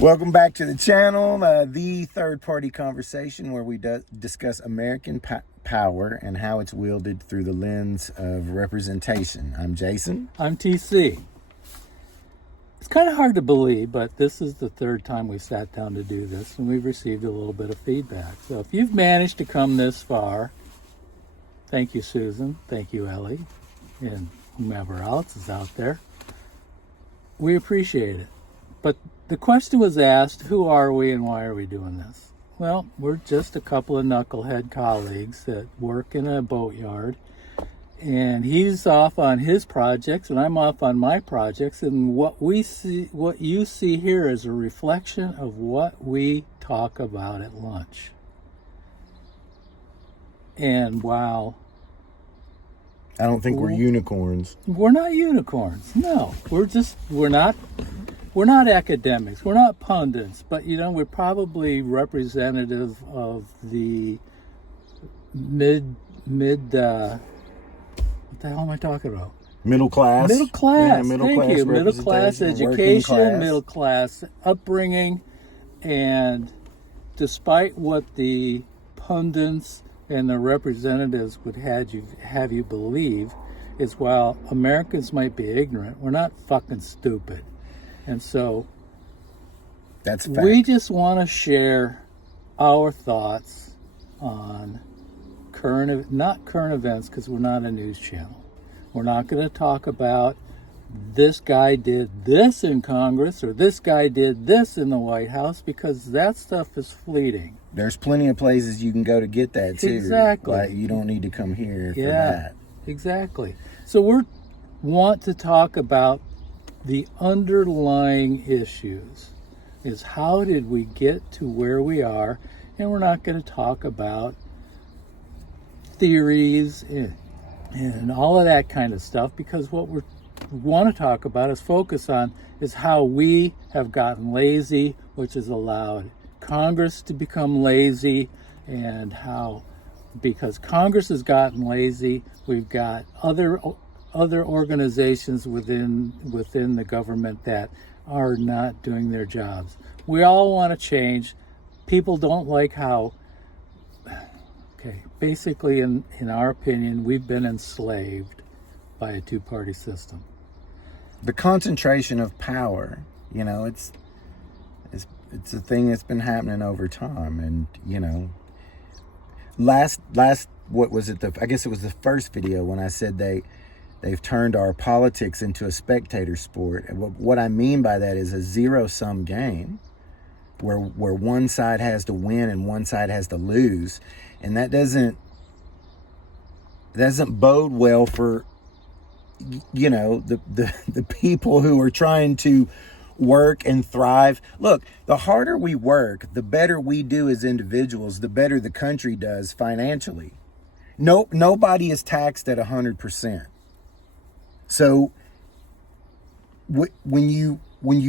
Welcome back to the channel, the third-party conversation where we discuss American power and how it's wielded through the lens of representation. I'm Jason. I'm TC. It's kind of hard to believe, but this is the third time we sat down to do this, and we've received a little bit of feedback. So if you've managed to come this far, thank you, Susan. Thank you, Ellie, and whomever else is out there. We appreciate it. But the question was asked, who are we and why are we doing this? Well, we're just a couple of knucklehead colleagues that work in a boatyard, and he's off on his projects and I'm off on my projects, and what you see here is a reflection of what we talk about at lunch. And while I don't think we're unicorns. We're not unicorns. No, we're not academics. We're not pundits, but we're probably representative of the mid what the hell am I talking about? Middle class. Middle class. Yeah, Thank you. Middle class education, middle class upbringing, and despite what the pundits and the representatives would have you believe, is while Americans might be ignorant, we're not fucking stupid. And so that's fact. We just want to share our thoughts on not current events, because we're not a news channel. We're not going to talk about this guy did this in Congress or this guy did this in the White House, because that stuff is fleeting. There's plenty of places you can go to get that too. Exactly. Like, you don't need to come here for that. Exactly. So we want to talk about the underlying issues. Is how did we get to where we are? And we're not going to talk about theories and all of that kind of stuff, because what we want to talk about is focus on is how we have gotten lazy, which has allowed Congress to become lazy, and how, because Congress has gotten lazy, we've got other organizations within the government that are not doing their jobs. We all want to change. People don't like how, basically in our opinion, we've been enslaved by a two-party system. The concentration of power, it's a thing that's been happening over time. And last what was it, I guess it was the first video when I said they've turned our politics into a spectator sport. And what I mean by that is a zero-sum game where one side has to win and one side has to lose. And that doesn't bode well for, the people who are trying to work and thrive. Look, the harder we work, the better we do as individuals, the better the country does financially. Nobody is taxed at 100%. So when you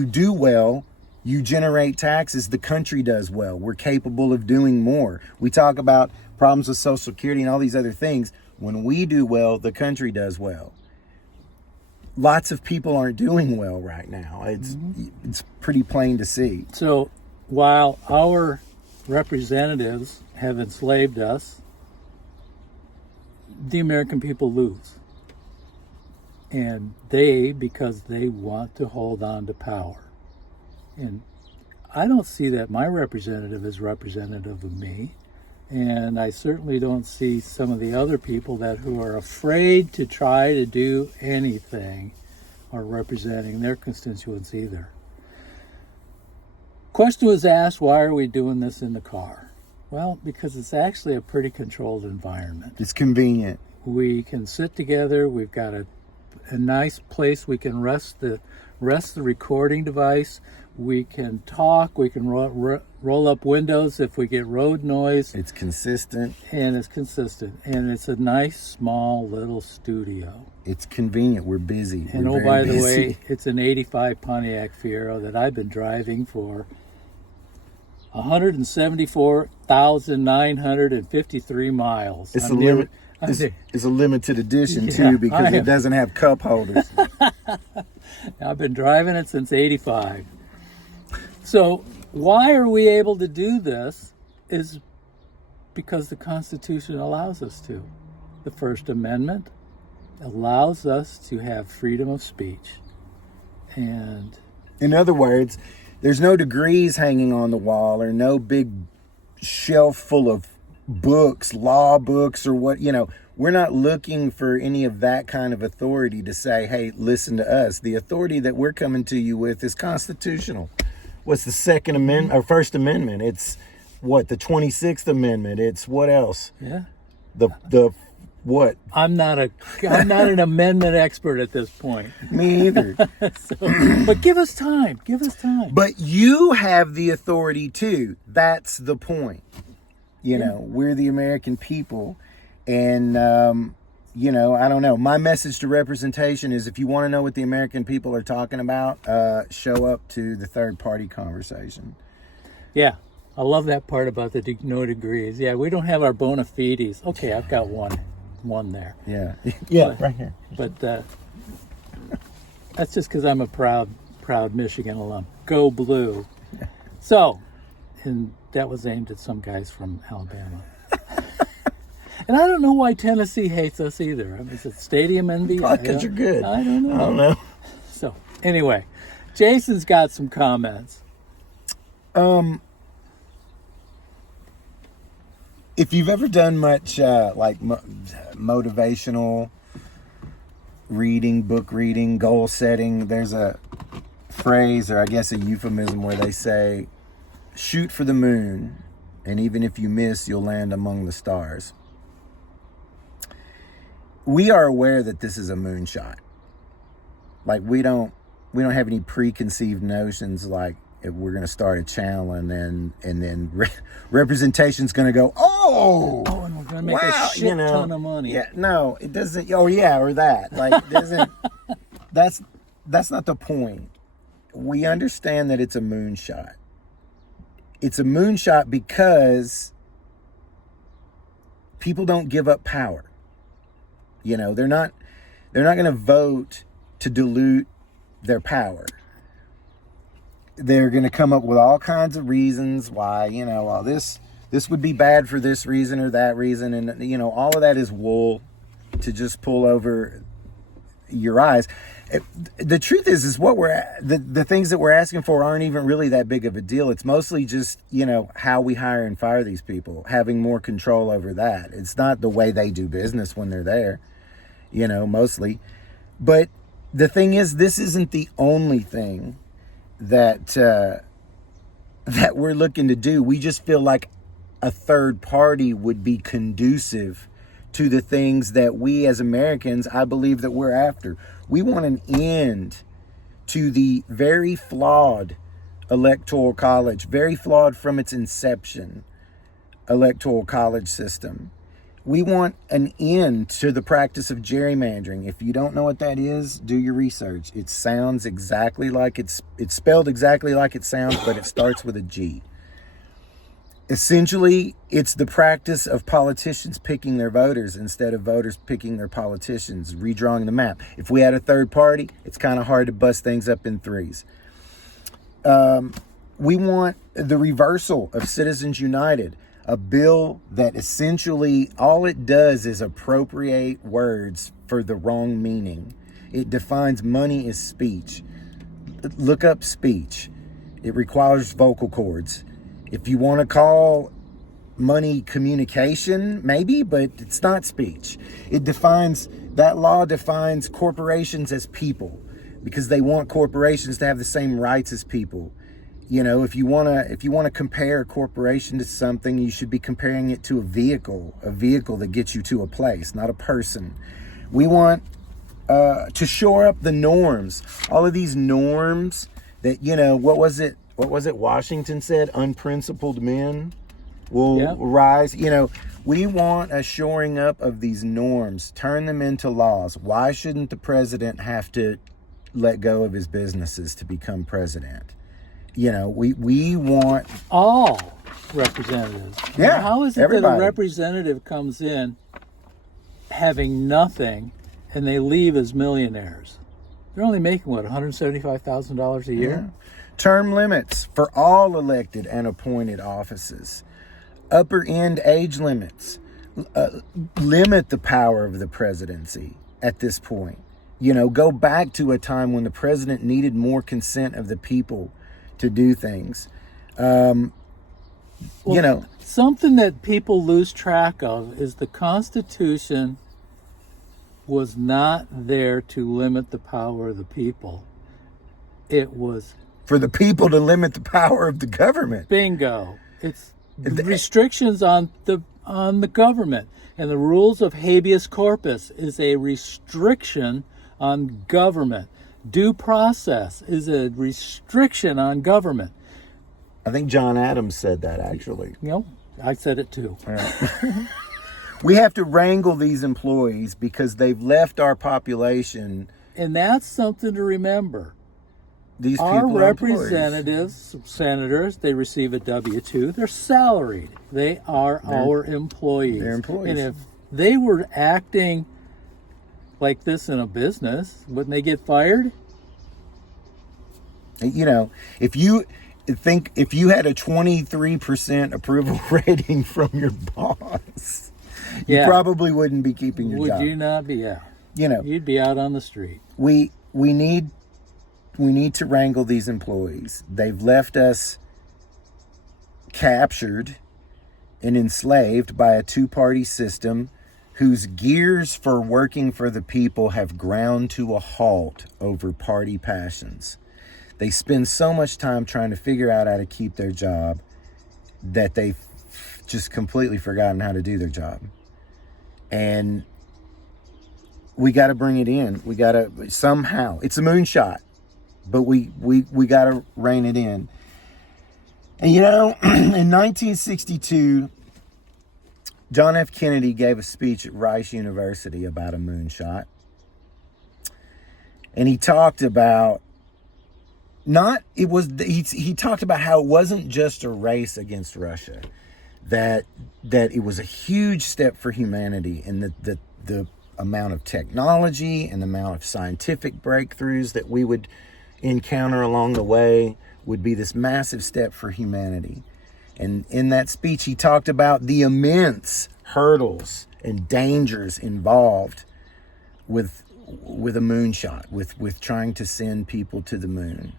do well, you generate taxes, the country does well. We're capable of doing more. We talk about problems with Social Security and all these other things. When we do well, the country does well. Lots of people aren't doing well right now. It's pretty plain to see. So while our representatives have enslaved us, the American people lose. And because they want to hold on to power. And I don't see that my representative is representative of me. And I certainly don't see some of the other people who are afraid to try to do anything are representing their constituents either. Question was asked, why are we doing this in the car? Well, because it's actually a pretty controlled environment. It's convenient. We can sit together. We've got a nice place we can rest the recording device. We can talk. We can roll up windows if we get road noise. It's consistent. And it's consistent. And it's a nice, small, little studio. It's convenient. We're busy. And by the way, it's an 85 Pontiac Fiero that I've been driving for 174,953 miles. It's a limited edition too, because it doesn't have cup holders. I've been driving it since '85. So why are we able to do this is because the Constitution allows us to. The First Amendment allows us to have freedom of speech. And in other words, there's no degrees hanging on the wall or no big shelf full of books, law books or what, we're not looking for any of that kind of authority to say, hey, listen to us. The authority that we're coming to you with is constitutional. What's the Second Amendment or First Amendment? It's what, the 26th Amendment. It's what else? Yeah. The what? I'm not an amendment expert at this point. Me either. But give us time. Give us time. But you have the authority too. That's the point. We're the American people. And, I don't know. My message to representation is if you want to know what the American people are talking about, show up to the third party conversation. Yeah. I love that part about the no degrees. Yeah, we don't have our bona fides. Okay, I've got one there. Yeah. Yeah, right here. But that's just because I'm a proud Michigan alum. Go Blue. Yeah. So, and that was aimed at some guys from Alabama. And I don't know why Tennessee hates us either. I mean, is it stadium envy? Because you're good. I don't know. I don't know. So, anyway, Jason's got some comments. If you've ever done much motivational reading, book reading, goal setting, there's a phrase or I guess a euphemism where they say, shoot for the moon, and even if you miss, you'll land among the stars. We are aware that this is a moonshot. Like we don't have any preconceived notions like if we're going to start a channel and then representation's going to go, and we're going to make a shit ton of money. Yeah, no, it doesn't. Oh yeah, or that. Like it doesn't. That's not the point. We understand that it's a moonshot. It's a moonshot because people don't give up power. They're not going to vote to dilute their power. They're going to come up with all kinds of reasons why, well, this would be bad for this reason or that reason. And, all of that is wool to just pull over your eyes. The truth is what the things that we're asking for aren't even really that big of a deal. It's mostly just, how we hire and fire these people, having more control over that. It's not the way they do business when they're there, mostly. But the thing is, this isn't the only thing that we're looking to do. We just feel like a third party would be conducive to the things that we as Americans, I believe that we're after. We want an end to the very flawed electoral college, very flawed from its inception electoral college system. We want an end to the practice of gerrymandering. If you don't know what that is, do your research. It sounds exactly like it's spelled exactly like it sounds, but it starts with a G. Essentially, it's the practice of politicians picking their voters instead of voters picking their politicians, redrawing the map. If we had a third party, it's kind of hard to bust things up in threes. We want the reversal of Citizens United, a bill that essentially all it does is appropriate words for the wrong meaning. It defines money as speech. Look up speech. It requires vocal cords. If you want to call money communication, maybe, but it's not speech. That law defines corporations as people because they want corporations to have the same rights as people. If you want to compare a corporation to something, you should be comparing it to a vehicle that gets you to a place, not a person. We want to shore up the norms. All of these norms that, what was it Washington said? Unprincipled men will rise. We want a shoring up of these norms, turn them into laws. Why shouldn't the president have to let go of his businesses to become president? We want all representatives. Yeah. How is it everybody. that a representative comes in having nothing and they leave as millionaires? They're only making, what, $175,000 a year? Yeah. term limits for all elected and appointed offices, upper end age limits, limit the power of the presidency at this point. Go back to a time when the president needed more consent of the people to do things. Something that people lose track of is the Constitution was not there to limit the power of the people. It was for the people to limit the power of the government. Bingo. It's restrictions on the government. And the rules of habeas corpus is a restriction on government. Due process is a restriction on government. I think John Adams said that, actually. I said it too. Right. We have to wrangle these employees because they've left our population. And that's something to remember. These people Our are representatives, senators, they receive a W-2. They're salaried. They are our employees. They're employees. And if they were acting like this in a business, wouldn't they get fired? If you had a 23% approval rating from your boss, you probably wouldn't be keeping your job. Would you not be out? You'd be out on the street. We need to wrangle these employees. They've left us captured and enslaved by a two-party system whose gears for working for the people have ground to a halt over party passions. They spend so much time trying to figure out how to keep their job that they've just completely forgotten how to do their job. And we got to bring it in. We got to somehow. It's a moonshot, but we got to rein it in. And in 1962, John F. Kennedy gave a speech at Rice University about a moonshot. And he talked about he talked about how it wasn't just a race against Russia, that it was a huge step for humanity, and that the amount of technology and the amount of scientific breakthroughs that we would encounter along the way would be this massive step for humanity. And in that speech, he talked about the immense hurdles and dangers involved with a moonshot, with trying to send people to the moon.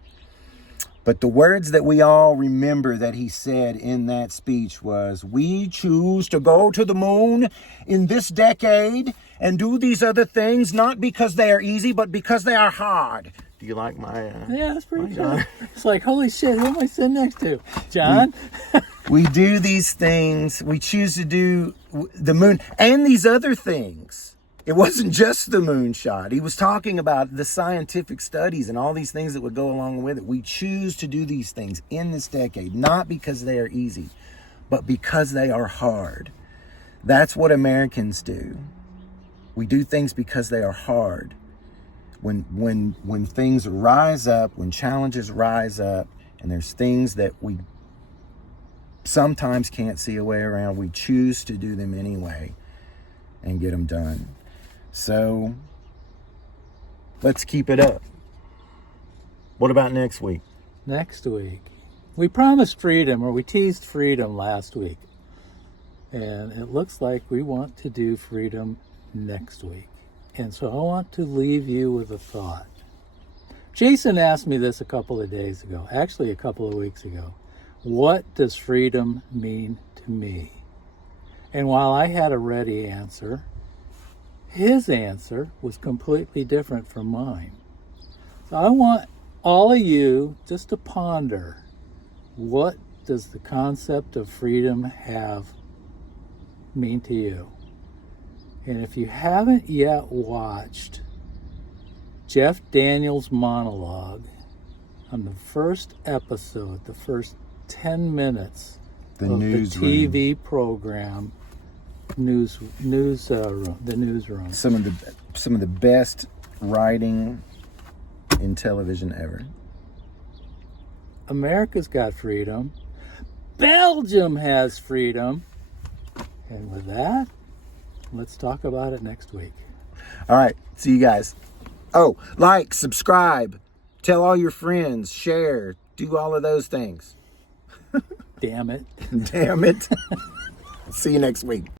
But the words that we all remember that he said in that speech was, "We choose to go to the moon in this decade and do these other things, not because they are easy, but because they are hard." Do you like my... yeah, that's pretty good. It's like, holy shit, who am I sitting next to? John? We do these things. We choose to do the moon and these other things. It wasn't just the moonshot. He was talking about the scientific studies and all these things that would go along with it. We choose to do these things in this decade, not because they are easy, but because they are hard. That's what Americans do. We do things because they are hard. When things rise up, when challenges rise up, and there's things that we sometimes can't see a way around, we choose to do them anyway and get them done. So let's keep it up. What about next week? Next week. We promised freedom, or we teased freedom last week. And it looks like we want to do freedom next week. And so I want to leave you with a thought. Jason asked me this a couple of days ago, actually a couple of weeks ago. What does freedom mean to me? And while I had a ready answer, his answer was completely different from mine. So I want all of you just to ponder, what does the concept of freedom mean to you? And if you haven't yet watched Jeff Daniels' monologue on the first episode, the first 10 minutes of the TV program, the newsroom. Some of the best writing in television ever. America's got freedom. Belgium has freedom. And with that, let's talk about it next week. All right. See you guys. Oh, like, subscribe, tell all your friends, share, Do all of those things. Damn it. Damn it. See you next week.